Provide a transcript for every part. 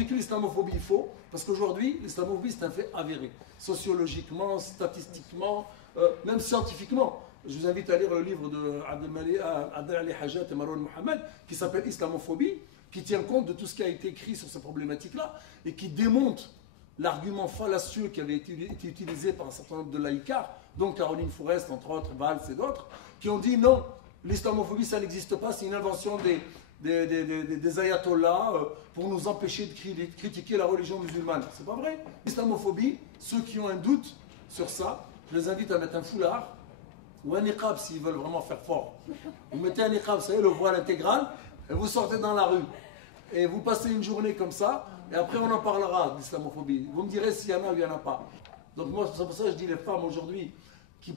dit que l'islamophobie est faux, parce qu'aujourd'hui, l'islamophobie c'est un fait avéré, sociologiquement, statistiquement, même scientifiquement. Je vous invite à lire le livre de Abdel Ali Hajat et Marwan Mohamed qui s'appelle Islamophobie, qui tient compte de tout ce qui a été écrit sur ces problématiques-là et qui démontre l'argument fallacieux qui avait été utilisé par un certain nombre de laïcards, dont Caroline Fourest, entre autres, Valls et d'autres, qui ont dit non, l'islamophobie ça n'existe pas, c'est une invention des ayatollahs pour nous empêcher de critiquer la religion musulmane. C'est pas vrai. L'islamophobie, ceux qui ont un doute sur ça, je les invite à mettre un foulard ou un niqab s'ils veulent vraiment faire fort. Vous mettez un niqab, vous savez, le voile intégral, et vous sortez dans la rue. Et vous passez une journée comme ça, et après on en parlera d'islamophobie. Vous me direz s'il y en a ou il n'y en a pas. Donc moi, c'est pour ça que je dis les femmes aujourd'hui qui,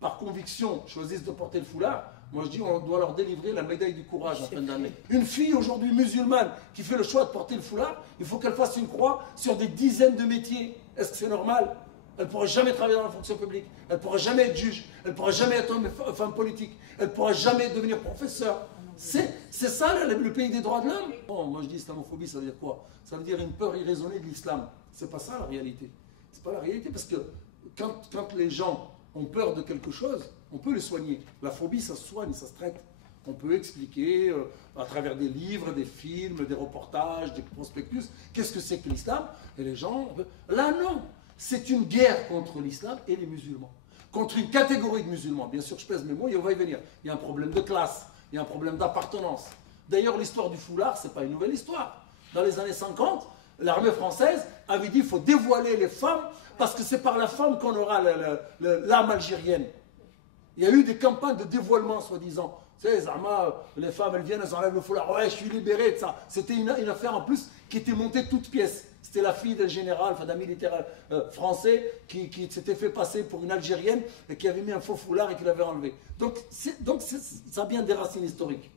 par conviction, choisissent de porter le foulard, moi je dis on doit leur délivrer la médaille du courage en fin d'année. Une fille aujourd'hui musulmane qui fait le choix de porter le foulard, il faut qu'elle fasse une croix sur des dizaines de métiers. Est-ce que c'est normal? Elle ne pourra jamais travailler dans la fonction publique, elle ne pourra jamais être juge, elle ne pourra jamais être femme politique, elle ne pourra jamais devenir professeur. C'est ça le pays des droits de l'homme. Bon, moi je dis islamophobie, ça veut dire quoi? Ça veut dire une peur irraisonnée de l'islam. C'est pas ça la réalité. C'est pas la réalité parce que quand les gens ont peur de quelque chose, on peut les soigner. La phobie, ça se soigne, ça se traite. On peut expliquer à travers des livres, des films, des reportages, des prospectus, qu'est-ce que c'est que l'islam. Et les gens... Là, non. C'est une guerre contre l'islam et les musulmans. Contre une catégorie de musulmans. Bien sûr, je pèse mes mots et on va y venir. Il y a un problème de classe, il y a un problème d'appartenance. D'ailleurs, l'histoire du foulard, ce n'est pas une nouvelle histoire. Dans les années 50, l'armée française avait dit qu'il faut dévoiler les femmes parce que c'est par la femme qu'on aura l'âme algérienne. Il y a eu des campagnes de dévoilement, soi-disant. Tu sais, les femmes, elles viennent, elles enlèvent le foulard. Ouais, je suis libérée de ça. C'était une affaire en plus qui était montée toute pièce. C'était la fille d'un général, d'un militaire français qui s'était fait passer pour une Algérienne et qui avait mis un faux foulard et qui l'avait enlevé. Donc ça vient des racines historiques.